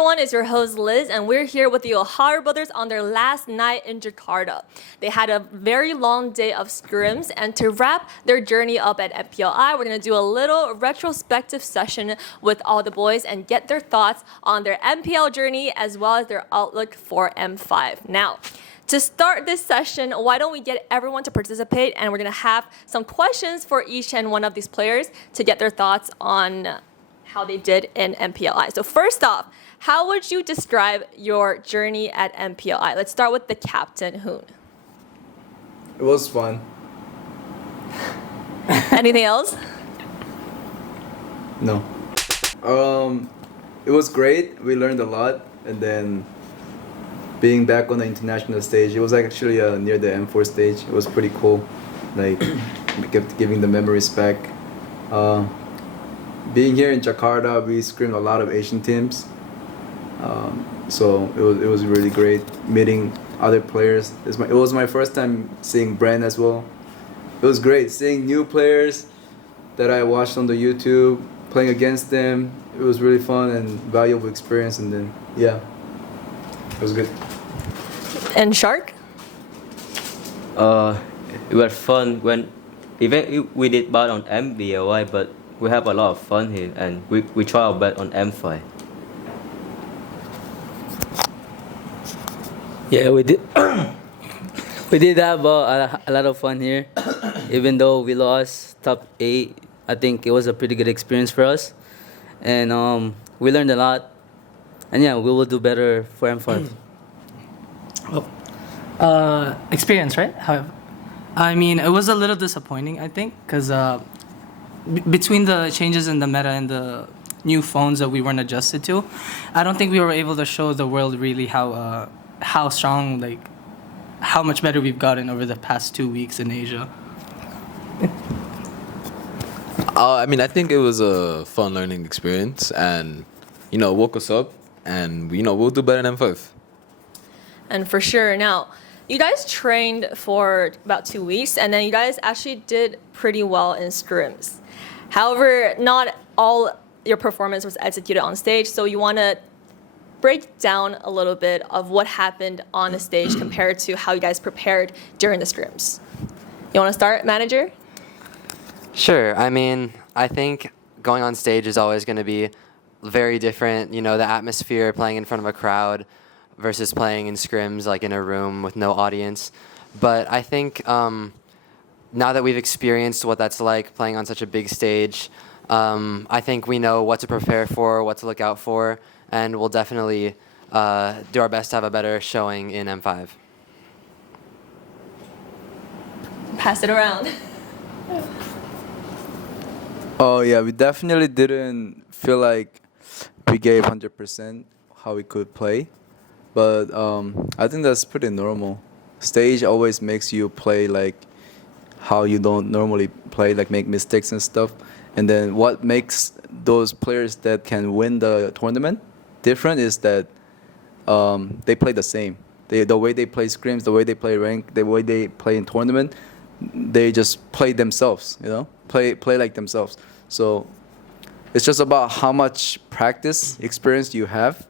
everyone, it's your host Liz, and we're here with the O'Hara brothers on their last night in Jakarta. They had a very long day of scrims, and to wrap their journey up at MPLI, we're going to do a little retrospective session with all the boys and get their thoughts on their MPL journey as well as their outlook for M5. Now, to start this session, why don't we get everyone to participate, and we're going to have some questions for each and one of these players to get their thoughts on how they did in MPLI. So first off, how would you describe your journey at MPLI? Let's start with the captain, Hoon. It was fun. Anything else? No. It was great. We learned a lot, and then being back on the international stage, it was actually near the M4 stage. It was pretty cool, like giving the memories back. Being here in Jakarta, we scrimmed a lot of Asian teams. So it was really great meeting other players. It was my first time seeing Brand as well. It was great seeing new players that I watched on the YouTube, playing against them. It was really fun and valuable experience, and then yeah, it was good. And Shark? It was fun when even we did bad on MPLI, but we have a lot of fun here, and we try our best on M5. Yeah, we did. We did have a lot of fun here, even though we lost top 8. I think it was a pretty good experience for us, and we learned a lot. And yeah, we will do better for M5. Experience, right? However, I mean, it was a little disappointing, I think, because between the changes in the meta and the new phones that we weren't adjusted to, I don't think we were able to show the world really how strong, like, how much better we've gotten over the past 2 weeks in Asia. I mean, I think it was a fun learning experience, and woke us up, and we'll do better than M5. And for sure. Now, you guys trained for about 2 weeks, and then you guys actually did pretty well in scrims. However, not all your performance was executed on stage, so you want to break down a little bit of what happened on the stage compared to how you guys prepared during the scrims. You want to start, manager? Sure. I mean, I think going on stage is always going to be very different. The atmosphere, playing in front of a crowd versus playing in scrims, like in a room with no audience. But I think now that we've experienced what that's like playing on such a big stage, I think we know what to prepare for, what to look out for, and we'll definitely do our best to have a better showing in M5. Pass it around. Oh yeah, we definitely didn't feel like we gave 100% how we could play, but I think that's pretty normal. Stage always makes you play like how you don't normally play, like make mistakes and stuff. And then what makes those players that can win the tournament different is that they play the same. The way they play scrims, the way they play rank, the way they play in tournament, they just play themselves, play like themselves. So it's just about how much practice, experience you have,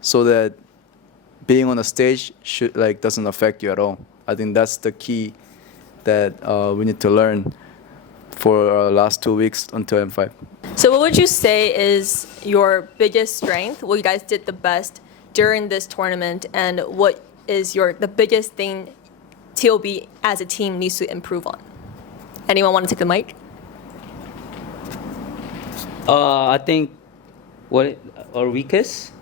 so that being on a stage doesn't affect you at all. I think that's the key that we need to learn for our last 2 weeks until M5. So what would you say is your biggest strength, what you guys did the best during this tournament, and what is the biggest thing TOB as a team needs to improve on? Anyone want to take the mic? I think what our weakest.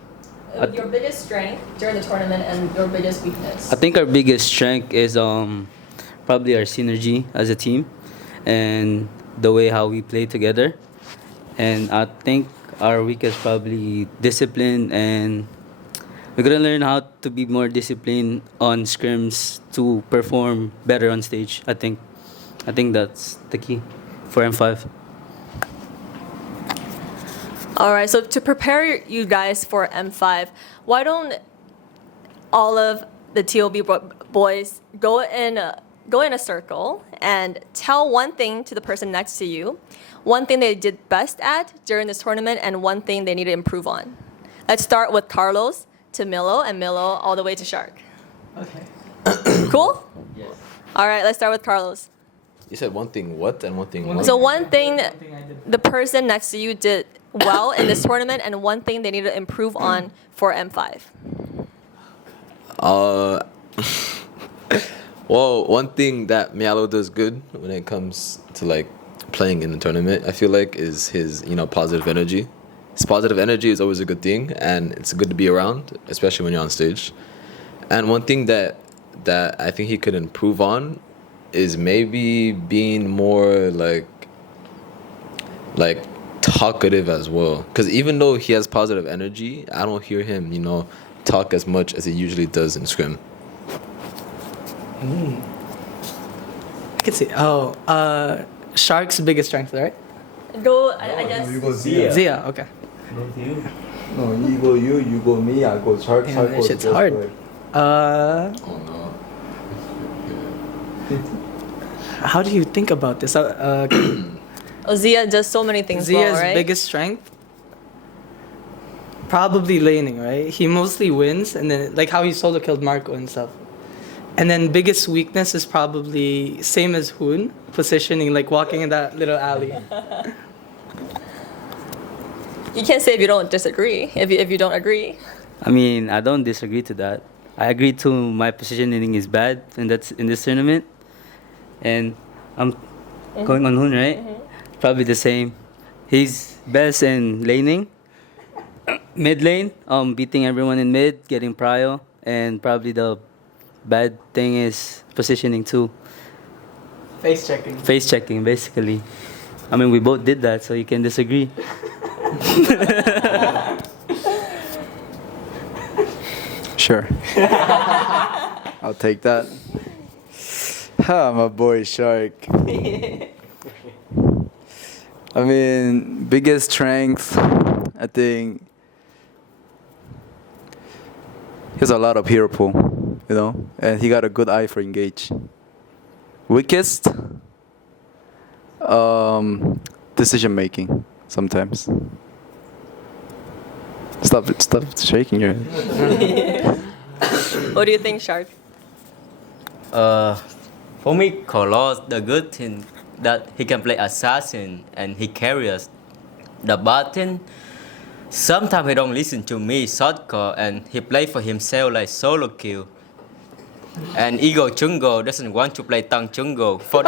Your biggest strength during the tournament and your biggest weakness. I think our biggest strength is probably our synergy as a team, and the way how we play together. And I think our weakest probably discipline, and we're gonna learn how to be more disciplined on scrims to perform better on stage. I think that's the key for M5. All right, so to prepare you guys for M5, why don't all of the TOB boys go in a circle and tell one thing to the person next to you, one thing they did best at during this tournament, and one thing they need to improve on. Let's start with Carlos to Milo, and Milo all the way to Shark. Okay. Cool? Yes. All right, let's start with Carlos. You said one thing what and one thing what? So one thing I did. the person next to you did well in this tournament, and one thing they need to improve on for M5. Well, one thing that Mialo does good when it comes to like playing in the tournament, I feel like, is his positive energy. His positive energy is always a good thing, and it's good to be around, especially when you're on stage. And one thing that I think he could improve on is maybe being more like talkative as well. Because even though he has positive energy, I don't hear him talk as much as he usually does in scrim. I could see. Shark's biggest strength, right? Go, I guess. You go Zia. Zia. Okay. No, you go you go me, I go Shark. Damn, Shark that goes shit's just hard. good. Oh no. How do you think about this? Zia does so many things Zia's well, right? biggest strength, probably laning, right? He mostly wins, and then like how he solo killed Marco and stuff. And then biggest weakness is probably same as Hoon, positioning, like walking in that little alley. You can't say if you don't disagree, if you don't agree. I mean, I don't disagree to that. I agree to my positioning is bad, and that's in this tournament. And I'm going on Hoon, right? Probably the same. He's best in laning, mid lane, beating everyone in mid, getting prio, and probably the bad thing is positioning too. Face checking. Face checking, basically. I mean, we both did that, so you can disagree. Sure. I'll take that. My boy Shark. I mean, biggest strength, I think, he has a lot of hero pool, and he got a good eye for engage. Weakest, decision making sometimes. Stop shaking your head. What do you think, Shark? For me, Carlos, the good thing that he can play assassin and he carries. The bad thing, sometimes he don't listen to me, shortcut, and he play for himself like solo kill. And Ego Chungo doesn't want to play Tang Chungo for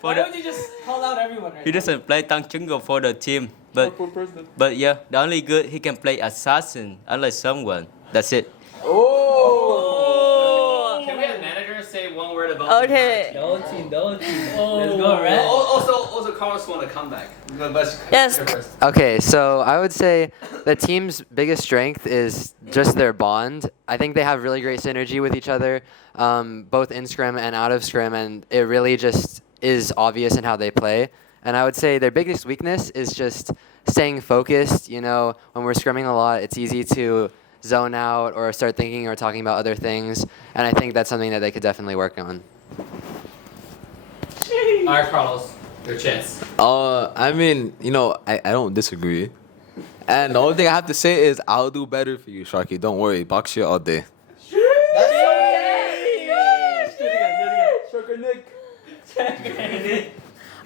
Why don't you just call out everyone right he doesn't play Tang Chungo for the team. But yeah, the only good he can play assassin, unlike someone. That's it. Can we have the manager say one word about Okay. Don't team. Let's go, Red. Also, Carlos want to come back. Yes. Okay, so I would say the team's biggest strength is just their bond. I think they have really great synergy with each other, both in scrim and out of scrim, and it really just is obvious in how they play. And I would say their biggest weakness is just staying focused. When we're scrimming a lot, it's easy to zone out or start thinking or talking about other things. And I think that's something that they could definitely work on. All right, Carlos, your chance. I mean, I don't disagree. And the only thing I have to say is I'll do better for you, Sharky. Don't worry. Box you all day.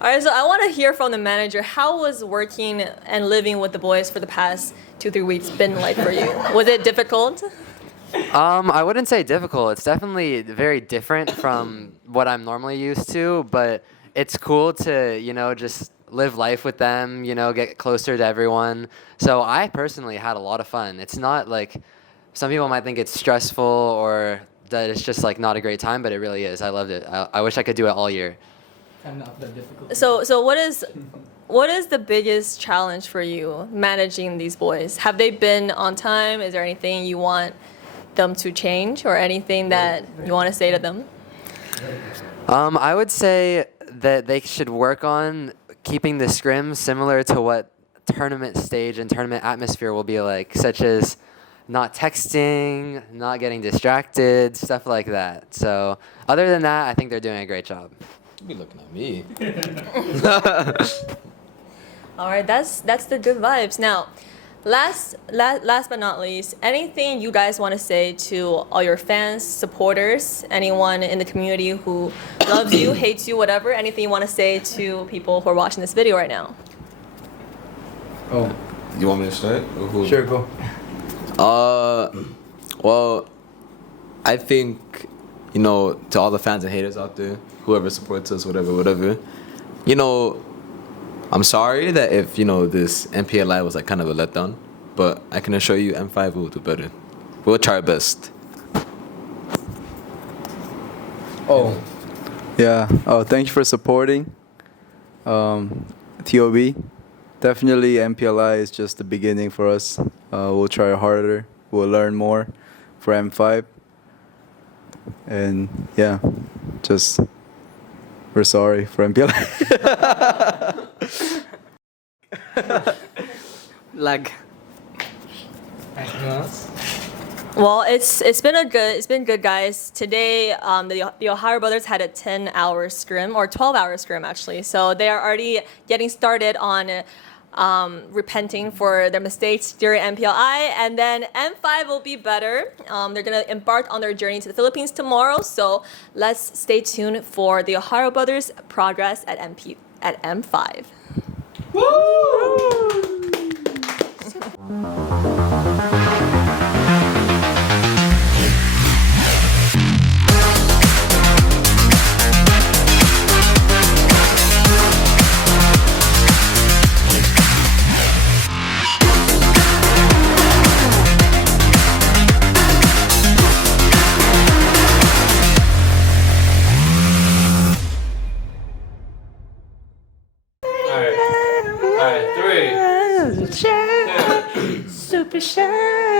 All right, so I want to hear from the manager. How was working and living with the boys for the past 2-3 weeks been like for you? Was it difficult? I wouldn't say difficult. It's definitely very different from what I'm normally used to, but it's cool to, just live life with them, get closer to everyone. So I personally had a lot of fun. It's not like some people might think it's stressful or that it's just like not a great time, but it really is. I loved it. I wish I could do it all year. I'm not that difficult. So what is the biggest challenge for you managing these boys? Have they been on time? Is there anything you want them to change or anything that you want to say to them? I would say that they should work on keeping the scrims similar to what tournament stage and tournament atmosphere will be like, such as not texting, not getting distracted, stuff like that. So other than that, I think they're doing a great job. You be looking at me. All right, that's the good vibes. Now, last but not least, anything you guys want to say to all your fans, supporters, anyone in the community who loves you, hates you, whatever? Anything you want to say to people who are watching this video right now? Oh, You want me to start? Or who? sure, go. Well, I think, you know, to all the fans and haters out there, whoever supports us, whatever, you know, I'm sorry that if, you know, this MPLI was like kind of a letdown, but I can assure you M5 will do better. We'll try our best. Oh, yeah. Oh, thank you for supporting. TOB. Definitely MPLI is just the beginning for us. We'll try harder. We'll learn more for M5. And yeah, just we're sorry for MPLI. Lag. Anything else? Well, it's been good, guys. Today, the Ohio brothers had a 10-hour scrim or 12-hour scrim actually. So they are already getting started on repenting for their mistakes during MPLI, and then M5 will be better. They're gonna embark on their journey to the Philippines tomorrow. So let's stay tuned for the Ohio brothers' progress at M5. Alright, 3, 2, Super shy.